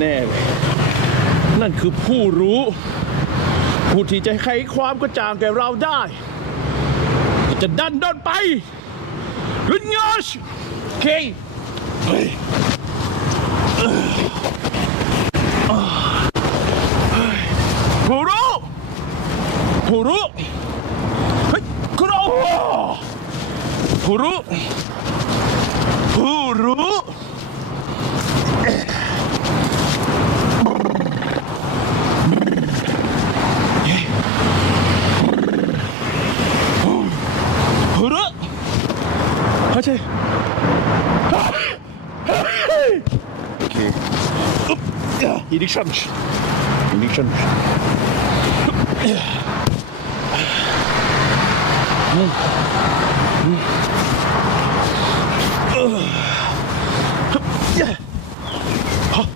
แน่ๆเลยนั่นคือผู้รู้ ผู้ที่จะไขความกระจ่างแก่เราได้ จะดันด้นไปลุนยชเคเฮ้ยผู้รู้ผู้รู้เฮ้ยคุณโอ้ผู้รู้ผู้รู้ やは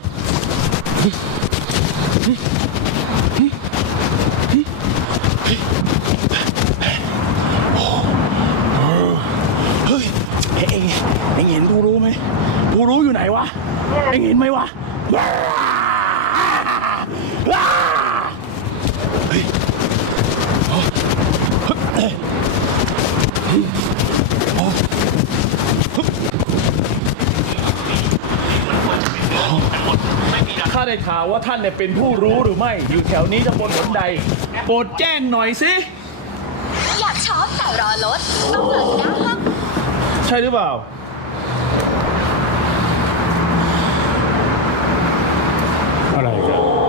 เฮ้ยเอ็งเอ็งเอ็งเห็นผู้รู้ไหมผู้รู้อยู่ไหนวะ เอ็งเห็นไหมวะว้าว้าเฮ้ยโอ้เฮ้ยโอ้ ข้าได้ข่าวว่าท่านเนี่ยเป็นผู้รู้หรือไม่ อยู่แถวนี้จะบนหนใด โปรดแจ้งหน่อยสิ อยากช็อปแต่รอรถต้องเปิดหน้าห้องใช่หรือเปล่า อะไรกัน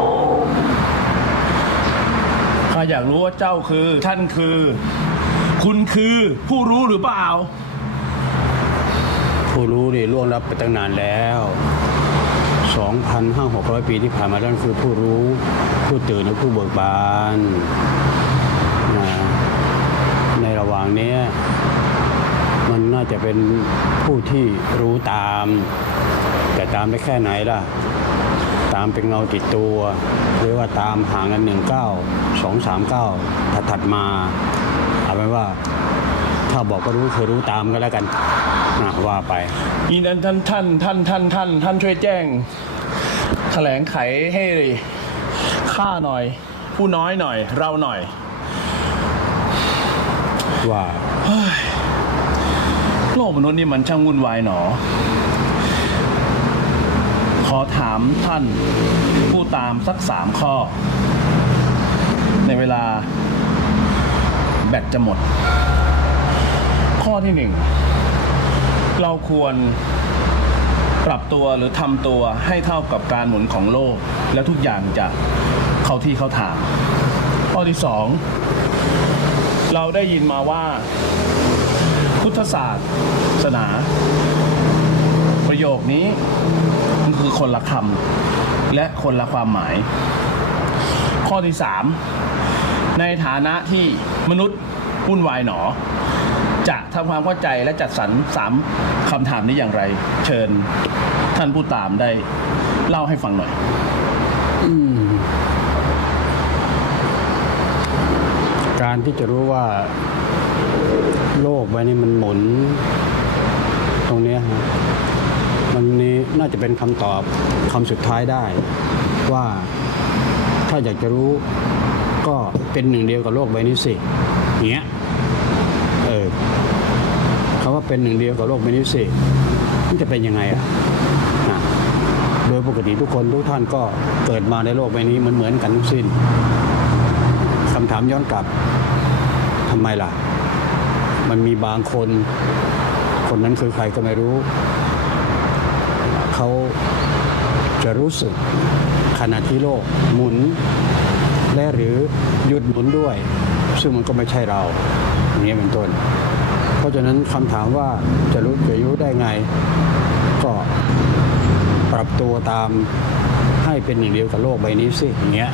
ข้าอยากรู้ว่าเจ้าคือ ท่านคือ คุณคือผู้รู้หรือเปล่า ผู้รู้นี่ล่วงลับไปตั้งนานแล้ว 2,500 ปีที่ผ่านมานั่นคือผู้รู้ ผู้ตื่นและผู้เบิกบานนะในระหว่างนี้มันน่าจะเป็นผู้ที่รู้ตาม แต่ตามได้แค่ไหนล่ะามเป็นเงาติดตัว หรือว่าตามห่างกันหนึ่งเก้าสองสามเก้าถัดถัดมาเอาเป็นว่าถ้าบอกก็รู้คือรู้ตามก็แล้วกันนะว่าไปอีนั้นท่านท่านท่านท่านท่านท่านช่วยแจ้ง แถลงไขให้ข้าหน่อย ผู้น้อยหน่อย เราหน่อย ว่าโลกมนุษย์นี่มันช่างวุ่นวายหนอ ขอถามท่านผู้ตามสักสามข้อ ในเวลาแบตจะหมด ข้อที่หนึ่งเราควรปรับตัวหรือทำตัวให้เท่ากับการหมุนของโลก และทุกอย่างจะเข้าที่เข้าทาง ข้อที่สองเราได้ยินมาว่า พุทธศาสตร์ศาสนา ประโยคนี้ คนละคำและคนละความหมาย ข้อที่สามในฐานะที่มนุษย์วุ่นวายหนอ จะทำความเข้าใจและจัดสรรสามคำถามนี้อย่างไร เชิญท่านผู้ตามได้เล่าให้ฟังหน่อยอืการที่จะรู้ว่า โลกใบนี้มันหมุน ตรงนี้ยฮะันนี้น่าจะเป็นคำตอบคำสุดท้ายได้ว่าถ้าอยากจะรู้ก็เป็นหนึ่งเดียวกับโลกใบนี้สิอย่างเงี้ยเออคำว่าเป็นหนึ่งเดียวกับโลกใบนี้สิมันจะเป็นยังไงอะอะโดยปกติทุกคนทุกท่านก็เกิดมาในโลกใบนี้เหมือนเหมือนกันทั้งสิ้นคำถามย้อนกลับทำไมล่ะ มันมีบางคน คนนั้นคือใครก็ไม่รู้ เขาจะรู้สึกขณะที่โลกหมุน และหรือหยุดหมุนด้วย ซึ่งมันก็ไม่ใช่เราอย่างนี้เป็นต้น เพราะฉะนั้นคำถามว่าจะรู้จะรู้ได้ไง ก็ปรับตัวตามให้เป็นหนึ่งเดียวกับโลกใบนี้สิอย่างเงี้ย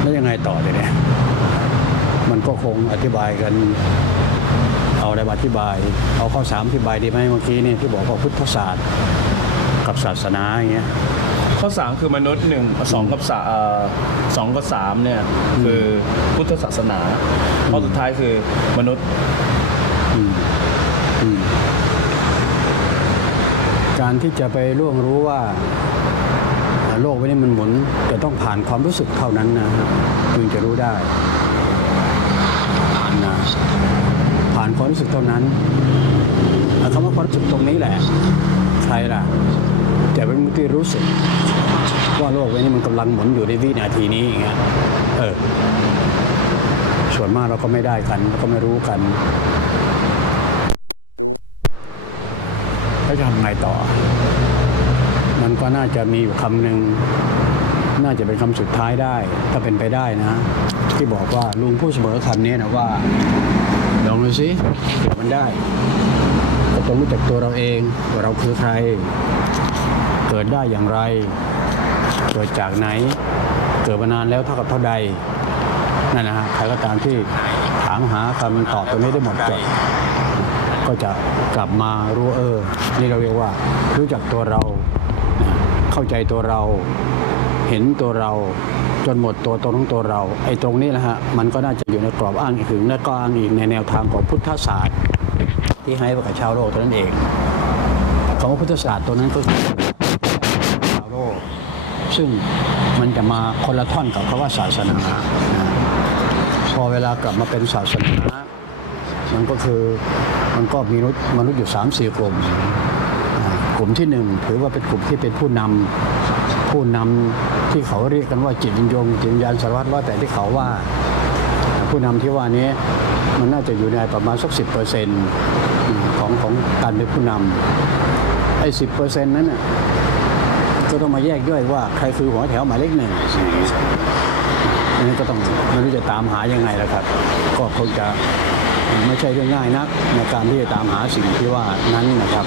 แล้วยังไงต่อเลยเนี่ยมันก็คงอธิบายกันเอาอะไรมาอธิบาย เอาข้อสามอธิบายดีไหมเมื่อกี้เนี่ยที่บอกว่าพุทธศาสตร์ กับศาสนาอย่างเงี้ย ข้อสามคือมนุษย์หนึ่งสองกับสามเอ่อสองกับสามเนี่ยคือพุทธศาสนา ข้อสุดท้ายคือมนุษย์อืมอืมการที่จะไปล่วงรู้ว่าอ่าโลกใบนี้มันหมุนจะต้องผ่านความรู้สึกเท่านั้นนะฮะจึงจะรู้ได้ผ่านนะผ่านความรู้สึกเท่านั้นอ่าคำว่าความรู้สึกตรงนี้แหละใครล่ะจะเป็นที่รู้สึก ว่าโลกใบนี้มันกำลังหมุนอยู่ในวินาทีนี้อย่างเงี้ยเออส่วนมากเราก็ไม่ได้กันก็ไม่รู้กันแล้วจะทำไงต่อ มันก็น่าจะมีอยู่คำหนึ่งน่าจะเป็นคำสุดท้ายได้ ถ้าเป็นไปได้นะ ที่บอกว่าลุงพูดเสมอคำนี้นะว่าลองดูสิเกิดมันได้ ต้องรู้จักตัวเราเองว่าเราคือใคร เกิดได้อย่างไร เกิดจากไหน เกิดมานานแล้วเท่ากับเท่าใดนั่นนะฮะใครก็ตามที่ถามหาคำตอบตรงนี้ได้หมดจดก็จะกลับมารู้เออ นี่เราเรียกว่า รู้จักตัวเรา เข้าใจตัวเรา เห็นตัวเราจนหมดตัวตนของตัวเรา ไอ้ตรงนี้นะฮะ มันก็น่าจะอยู่ในกรอบอ้างอิงถึงและก็อ้างอิงในแนวทางของพุทธศาสตร์ ที่ให้กับชาวโลกเท่านั้นเองคำว่าพุทธศาสตร์ตัวนั้นก็คือชาวโลก ซึ่งมันจะมาคนละท่อนกับคำว่าศาสนาพอเวลากลับมาเป็นศาสนา มันก็คือมันก็มีมนุษย์มนุษย์อยู่สามสี่กลุ่มกลุ่มที่หนึ่งถือว่าเป็นกลุ่มที่เป็นผู้นำผู้นำที่เขาเรียกกันว่าจิตวิญญาณจิตวิญญาณสารวัตรว่าแต่ที่เขาว่า ผู้นำที่ว่านี้มันน่าจะอยู่ในประมาณสักสิบเปอร์เซ็นต์ของของการเป็นผู้นำไอ้สิบเปอร์เซ็นต์นั้นก็ต้องมาแยกย่อยว่าใครคือหัวแถวหมายเลขหนึ่งอันนี้ก็ต้องม่รู้จะตามหายังไงแล้วครับ ก็คงจะไม่ใช่เรื่องง่ายนักในการที่จะตามหาสิ่งที่ว่านั้นนะครับ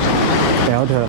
แต่ว่าเธอ